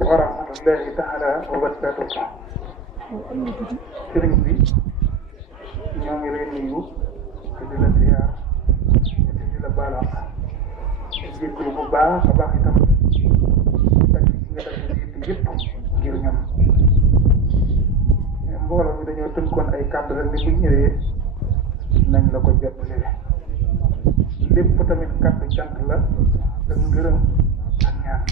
warahmatullahi taala wa barakatuh. Sëriñ bi ñoo ngi lay nuyu te di la ziar te di la baal jéggalu bu baax a baax itam ak nga def ci yëpp ngir ñoom mbooloo mi dañoo tënkoon ay kàddu rek ni bu ñëwee nañ la ko jottali lépp tamit kàddu cant la ak ngërëm ak ñaan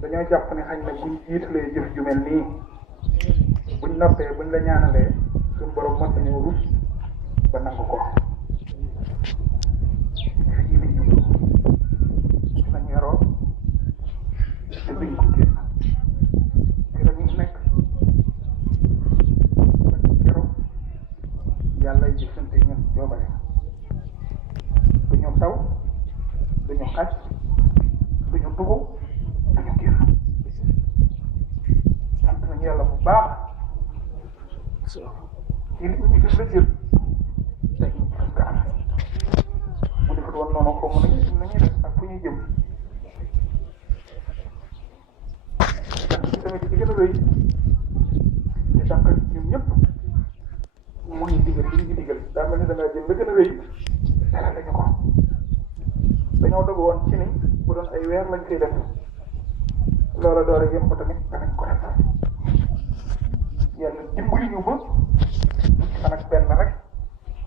dañoo jàpp ne xañ na buñ jiitalee jëf ju mel nii buñ noppee buñ la ñaanalee suñu borom mën nañoo rus ba nangu ko fii li ñu lañ yaroo te duñ ko génn te dañuy nekk ba keroog yàlla jëfante ñun joobale duñu saw duñu xaj duñu tugu duñu génn sant nañu yàlla bu baax ci li ñu gis la jël tey am ka am bu defut woon noonu ko mu nañuy def ak fu ñuy jëm tamit ci gën a rëy di dàqal ñun ñëpp mooy digal li ñu digal daa mel ni da ngaa jël la gën a rëy dara lañu ko dañoo dogu woon ci ni bu doon ay weer lañ koy def loola doore yëpp tamit danañ ko def yàlla dimbali ñu ba fan ak benn rek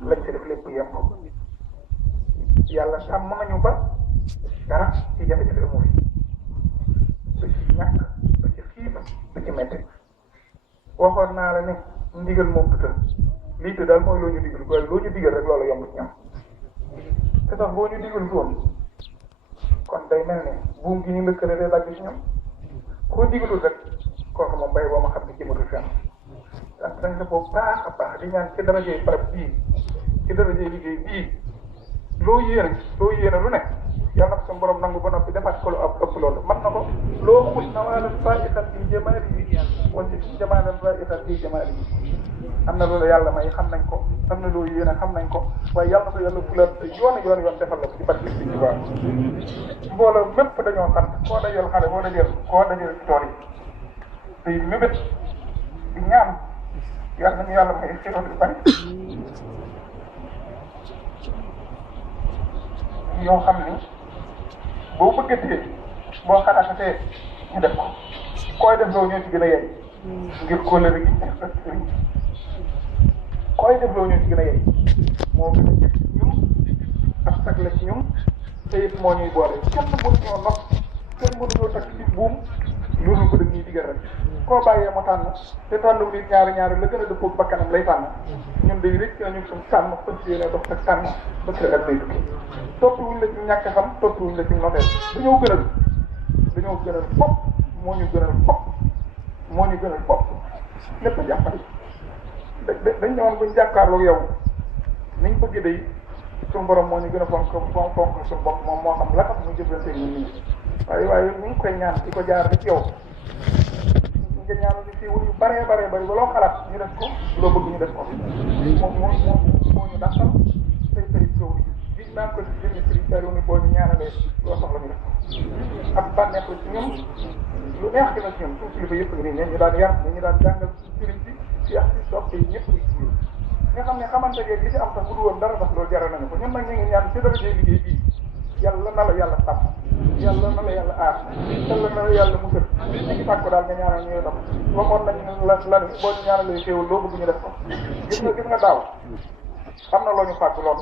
lañ ci def lépp yem ko yàlla sàmm nañu ba dara ci jafe-jafe amu fi du ci ñàkk du ci xiif du ci metti waxoon naa la ne ndigal moom tutal lii te daal mooy loo ñu digal waaye loo ñu digal rek loolu yomb ci ñoom te sax boo ñu digal doon kon day mel ne buum gi ñu lëkkale day dagg ci ñoom koo digalul rek kooku moom bay boo ma xam ne jëmatul fenn sant nañ la boobu baax a baax di ñaan ci darajey barab bii ci darajey liggéey bii loo yéene lu ne yàlla na ko sa borom nangu ba noppi defaat ko lu ëpp loolu man na ko loo xul nawaalan faa'iqan fi jamaalihi wa jamaalan raa'iqan fi jamaalihi am na loolu yàlla may xam nañ ko am na loo yéene xam nañ ko waaye yàlla na ko yàlla fulal yoon defal la ko ci barke bi waaw mbooloo mépp dañoo sant koo dajal xale koo dajal ci tool yi tey mébét di ñaan yàlla nañu yàlla may xéewal yu bari yoo xam ni boo bëggatee boo xalaatatee ñu def ko koy def loo ñoo ci gën a yey ngir kóllëre gi koy def loo ñoo ci gën a yey moo gën a jëkk ci ñun ak sag la ci ñun te it moo ñuy boole kenn mënuñoo nopp kenn mënuñoo takk ci buum loolu ko dañuy digal rek koo bàyyee mu tànn te tànn nit ñaari la gën a dëppoo bakkanam lay tànn ñun day rëcc nañu suñu tànn fas yéene dox ak tànn ba kër ak lay tukki toppiwuñ la ci ñàkk xam toppiwuñ la ci noteel dañoo gënal fopp moo ñu gënal fopp moo ñu gënal fopp lépp a jàppale dañ ne woon buñ jàkkaarloo yow niñ bëgg day suñu borom moo ñu gën a fonk suñu bopp moom moo xam la tax mu jëflante ñun nii waaye ñu ngi koy ñaan di ko jaar rek yow nga ñaanal ñu fii wu ñu baree ba loo xalaat ñu def ko loo bëgg ñu def ko moo ñu dàqal tey sow gis naa ko ci jëmmi sëriñ Saliou ni boo ñu ñaanalee loo soxla ñu def ko ak bànneex la ci ñoom lu neex dina ci ñoom suñu kilifa yëpp ngi nii ñu daan yar ñu daan jàngal sëriñ bi ci ak ci dox yi ñëpp ngi ci biir nga xam ne xamante ne li ci am sax bu dul woon dara sax loolu jaral nañu ko ñun nag ñu ngi ñaan ci dara liggéey bii yàlla na la yàlla sàmm yàlla na la yàlla aar yàlla na la yàlla musal ñu ngi tàkk daal nga ñaanal ñu tam waxoon nañu lan boo ñu ñaanalee xéewal loo bëgg ñu def ko gis nga daaw am na loo ñu fàgg lool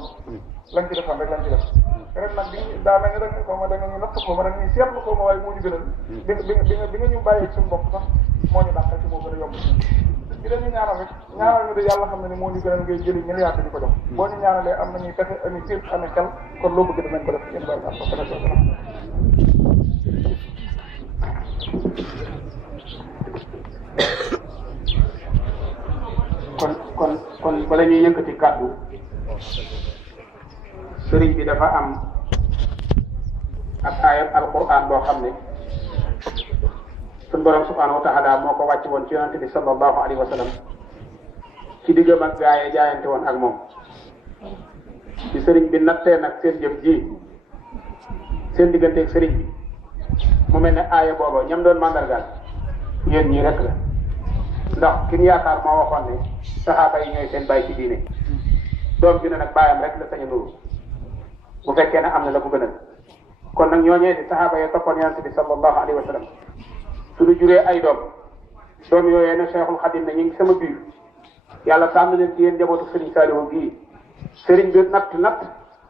lañ ci defoon rek lañ ci def ren nag daa mel ni rek xaw ma da nga ñu natt xaw ma da nga ñuy seetlu xaw ma waaye moo ñu gënal bi nga ñu bàyyee suñu bopp sax moo ñu dàqal ci moo gën a yomb bi dañuy ñaanal rek ñaanal ñu de yàlla xam ne ni moo ñu gënal ngay jëli milliard di ko jox boo ñu ñaanalee am nañuy pexe ami siir amee xel kon loo bëgg dinañ ko def yéen daal kon bala ñuy yëkkati kàddu sëriñ bi dafa am ak ayat alquran boo xam ne suñu borom subhanahu wa taala moo ko wàcc woon ci yonante bi sallallahu alayhi wa sallam ci diggam ak gaaye jaayante woon ak moom ci sëriñ bi nattee nag seen jëf ji seen digganteeg sëriñ bi mu mel ne aaya booba ñam doon mandargaal yéen ñii rek la ndax ki ñu yaakaar moo waxoon ne saxaaba yi ñooy seen bàyyi ci diine doom bi ne nag bàyyam rek la sañ a nuru bu fekkee ne am na la ko gënal kon nag ñooñee di saxaaba yi toppoon yonante bi sallallahu alayhi wa sallam suñu juree ay doom yooyee ne Cheikhul Khadim ne ñu ngi sama biir yàlla tànn leen ci yéen njabootu Serigne Saliou gii Serigne bi natt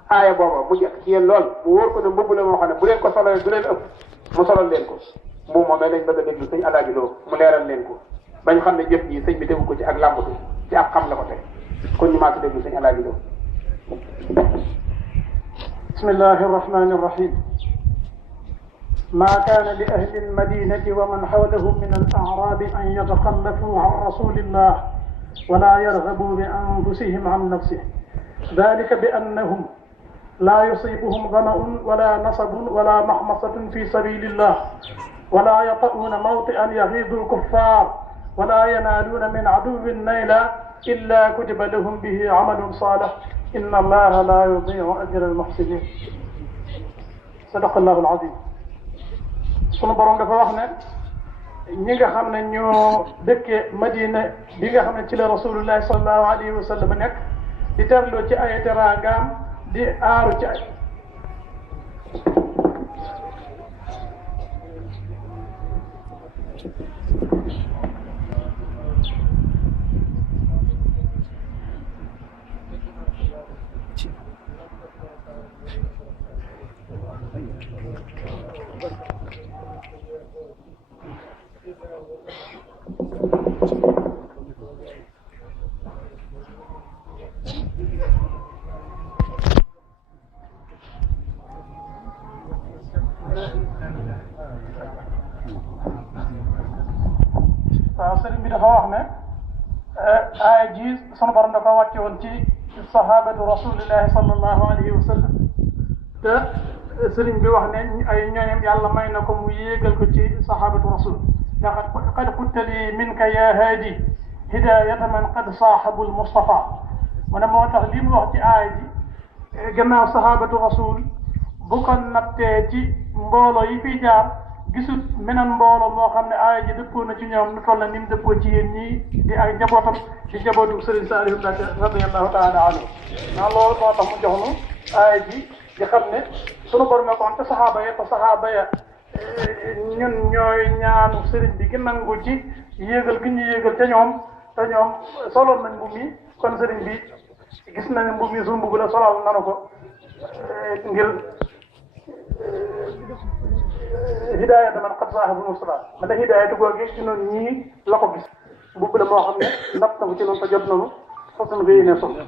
aaya booba mu jekk ci yéen lool mu wóor ko ne mbubb la moo xam ne bu leen ko sololee du leen ëpp mu solal leen ko mbubb moomee lañ bëgg a déglu sëñ Alaaji Lo mu leeral leen ko bañ xam ne jëf ji sëñ bi tegu ko ci ak làmbatu ci ak xam la ko teg kon ñu maa ko déglu sëñ Alaaji Lo. bismillahi rahmani rahim. ما كان لأهل المدينة ومن حولهم من الأعراب أن يتخلفوا عن رسول الله ولا يرغبوا بأنفسهم عن نفسه ذلك بأنهم لا يصيبهم ظمأ ولا نصب ولا محمصة في سبيل الله ولا يطؤون موطئا يغيظ الكفار ولا ينالون من عدو نيلا إلا كتب لهم به عمل صالح إن الله لا يضيع أجر المحسنين صدق الله العظيم. sunu borom dafa wax ne ñi nga xam ne ñoo dëkkee Madina bi nga xam ne ci la rasulullahi sallallahu alayhi wa sallam nekk di terloo ci ay teraangaam di aaru ci ay sëriñ bi dafa wax ne aaya ji sunu borom dafa wàcce woon ci sahabatu rasulillahi sallallahu alayhi wa sallam te sëriñ bi wax ne ay ñooñam yàlla may na ko mu yéegal ko ci sahabatu rasul ndax qad xuttali minka ya haadi hidayata man qad saahabu almustafa mu ne moo tax li mu wax ci aaya ji gannaaw sahabatu rasul bu ko nattee ci mbooloo yi fi jaar gisut meneen mbooloo moo xam ne aaya ji dëppoo na ci ñoom nu toll na ni mu dëppoo ci yéen ñii di ay njabootam di njabootu Serigne Saliou Mbacké radiyallahu taala anhu ndax loolu moo tax mu jox nu aaya ji di xam ne sunu borom ne ko te saxaaba ya ñun ñooy ñaanu Serigne bi gi nangu ci yéegal gi ñu yéegal te ñoom soloon nañ mbubb mi kon Serigne bi gis na ne mbubb mi suñu mbubb la solal nanu ko ngir hidaayata man qad saahabu Mustafa man de hidaayatu googu ci noonu ñii la ko gis mbubb la moo xam ne natt na ko ci noonu te jot nañu fas yéene ne soxla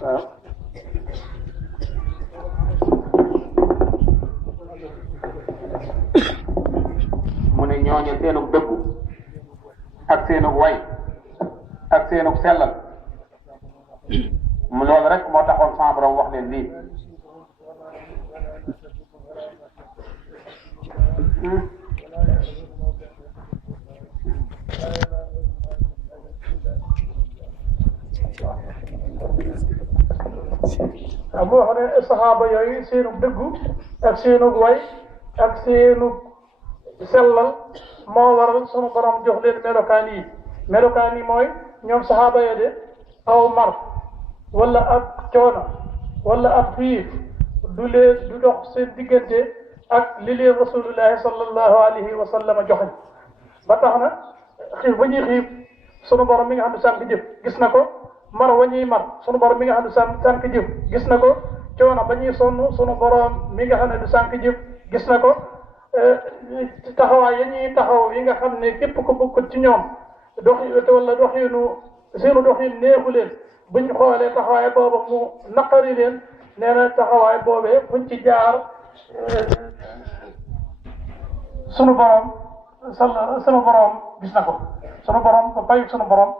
waaw. mooy seenug dëggu ak seenug way ak seenug sellal mu loolu rek moo taxoon sama borom wax leen lii mu wax ne saxaaba yooyu seenu dëggu ak seenu way ak seenu sellal moo waral sunu borom jox leen melokaan yi mooy ñoom saxaaba ya de aw mar wala ak coono wala ak xiif du dox seen diggante ak li leen rasulullahi sallallahu alayhi wa sallam joxe ba tax na xiif ba ñuy xiif sunu borom mi nga xam ne sànq jëf gis na ko mar wa ñuy mar sunu borom mi nga xam ne sànq jëf gis na ko coono ba ñuy sonn sunu borom mi nga xam ne du sànq jëf gis na ko taxawaay ya ñuy taxaw yi nga xam ne képp ko bokkut ci ñoom seenu doxin neexu leen buñ xoolee taxawaay booba mu naqari leen nee na taxawaay boobee buñ ci jaar sunu borom gis na ko sunu borom ba bayu sunu borom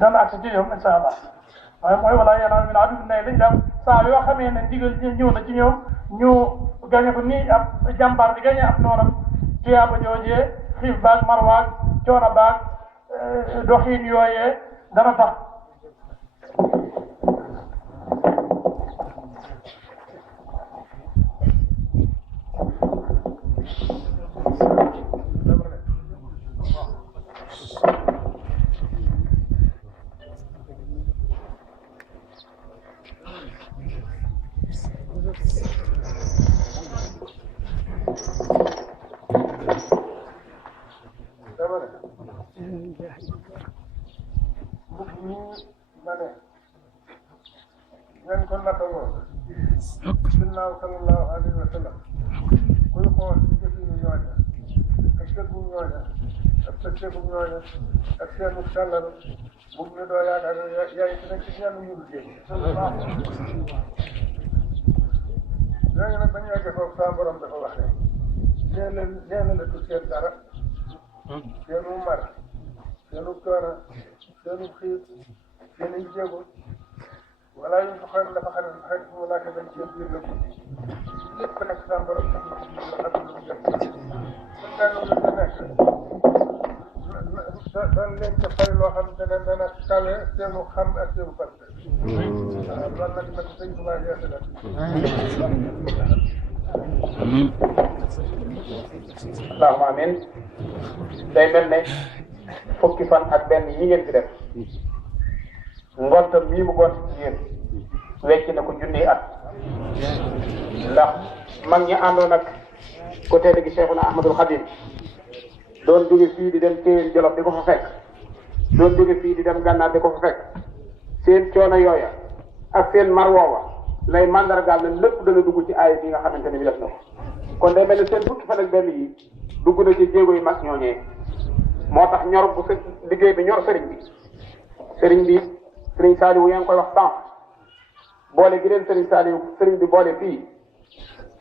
dana agsi ci ñoom insha allah waaye mooy wala yéen min abid nay lañ dem saa yoo xamee ne ndigal ñëw na ci ñoom ñu gañe ko nii ab jàmbaar bi gañe ab noonam tuyaaba joojee xiif baag marwaag coono baag doxiin yooyee dana tax ngeen ko nattawoo ginnaaw sallallahu alayhi wa sallam kuy xool ci jëfinu ñooña ak dëggu ñooña ak pëcceeku ñooña ak seenu sellal bu ñu doo yaakaar ne yaay dina ci ñenn ñu dul jéem léegi nag bañu yegge foofu saa borom dafa wax ne nee na la tu seen dara seenu mar seenu coono seenu xiif seenu jéego wala ñu ko xam dafa xam ne xëy na laajte dañ cee biir la ko lépp nag saa borom ak lu mu jëm kon daal lu ca nekk dañ leen ca fay loo xam ne dana kawe seenu xam ak seenu fas loolu nag nag sëñ Tuubaa yeese la allahumma amin day mel ne fukki fan ak benn yi ngeen fi def ngontam mii mu gont ci yéen wecc na ko junniy at ndax mag ñi àndoon ak côté gi Cheikhuna Ahmadul Khadim doon jóge fii di dem Téyeen Jolof di ko fa fekk doon jóge fii di dem Gànnaar di ko fa fekk seen coono yooya ak seen mar woowa lay mandargaal ne lépp dana dugg ci aaya bi nga xamante ne bi def na ko kon day mel ne seen fukki fan ak benn yi dugg na ci jéego yu mag ñooñee moo tax ñor bu liggéey bi ñor sëriñ bi sëriñ Saliou yaa ngi koy wax sànq boole gi leen sëriñ bi boole fii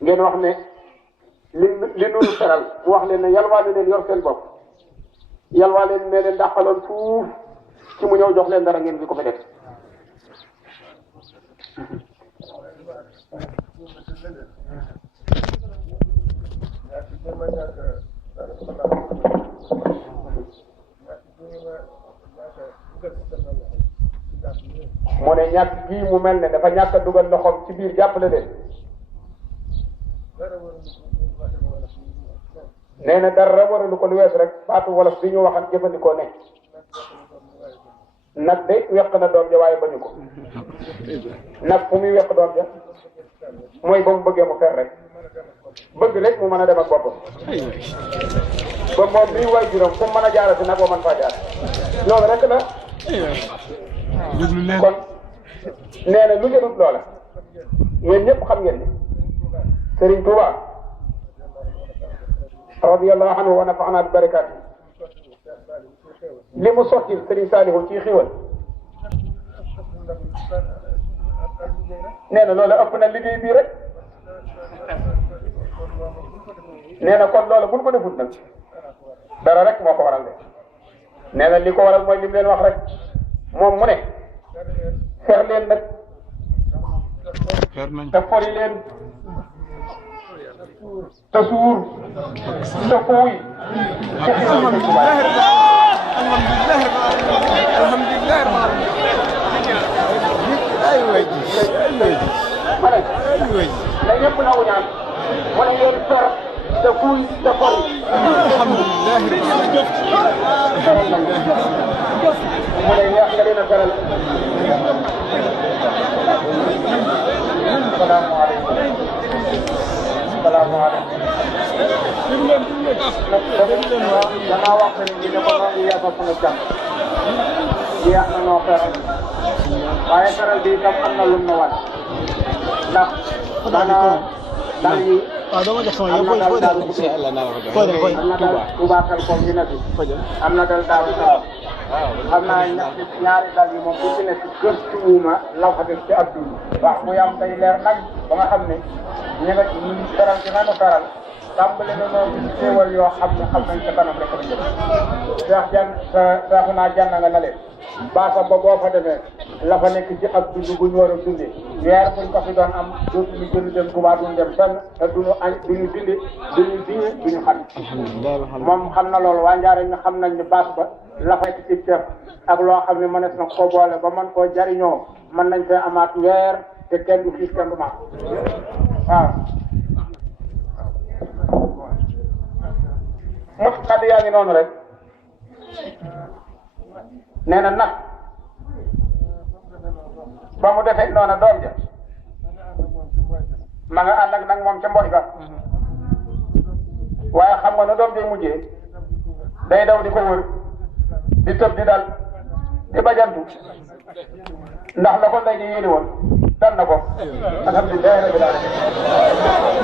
ngeen wax ne li nuru teral mu wax leen ne yalwaa leen yor seen bopp yalwaa leen ne leen dàqaloon fuuf ci mu ñëw jox leen dara ngeen di ko fa def mu ne ñàkk gii mu mel ne dafa ñàkk a dugal loxoom ci biir jàppale leen nee na dara waralu ko lu wees rek baatu wolof bi ñu waxan jëfandikoo ne nag de weq na doom ja waaye bañu ko nag fu muy weq doom ja mooy ba mu bëggee mu fer rek bëgg rek mu mën a dem ak boppam ba moom bii waay juróom fu mu mën a jaarati nag boo mën faa jaar loolu rek la kon nee na lu jëlut loola yéen ñëpp xam ngeen ni Serigne Touba radiyallahu anhu wa nafa'ana bi barakaati li mu sottil Serigne Saliou ci xiwal nee na loolu ëpp na liggéey bii rek nee na kon loolu buñ ko defut nag dara rek moo ko waral de nee na li ko waral mooy li mu leen wax rek moom mu ne fer leen nag te fori leen te suur te fuuy ma ne na ñëpp nangu ñaan mu ne ngeen fer te fuuy te fori mu ne neex nga leen a feral salaamaaleykum salaamaaleykum danaa wax sëriñ bi ne ko noo ngi yàggal sunu jàmm jeex na noo feral waaye feral bi itam am na lum na wan ndax maanaam dal yi am na dal daal Touba xel koom ñu ne fi am na dal Daaru Salaam xam naa ñaari dal yi moom bu ci nekk gëstuwuma la fa def ci Abdou wax bu yam day leer nag ba nga xam ne ñu nga ñu feral ci nanu feral tàmbale na noo gis xéewal yoo xam ne xam nañ ca kanam rek la jëm seexu naa jànn nga na leen baasa ba boo fa demee la fa nekk ci ab dund bu ñu war a dundee weer buñ ko fi doon am dootuñu gën dem Tuubaa duñ dem fenn te duñu añ duñu dindi duñu diñe duñu xam moom xam na loolu waa Njaare ñu xam nañ ni baas ba la fa nekk ci ceeb ak loo xam ne mënees na ko boole ba mën koo jariñoo mën nañ fee amaat weer te kenn du xiif kenn du maat waaw mu kàddu yaa ngi noonu rek nee na nag ba mu defee noona doom ja ma nga ànd ak nag moom ca mbooy ga waaye xam nga ne doom ja mujjee day daw di ko wër di tëb di dal di bajantu ndax la ko ndey ji yéene woon dal na ko alhamdulilah rabbil alamin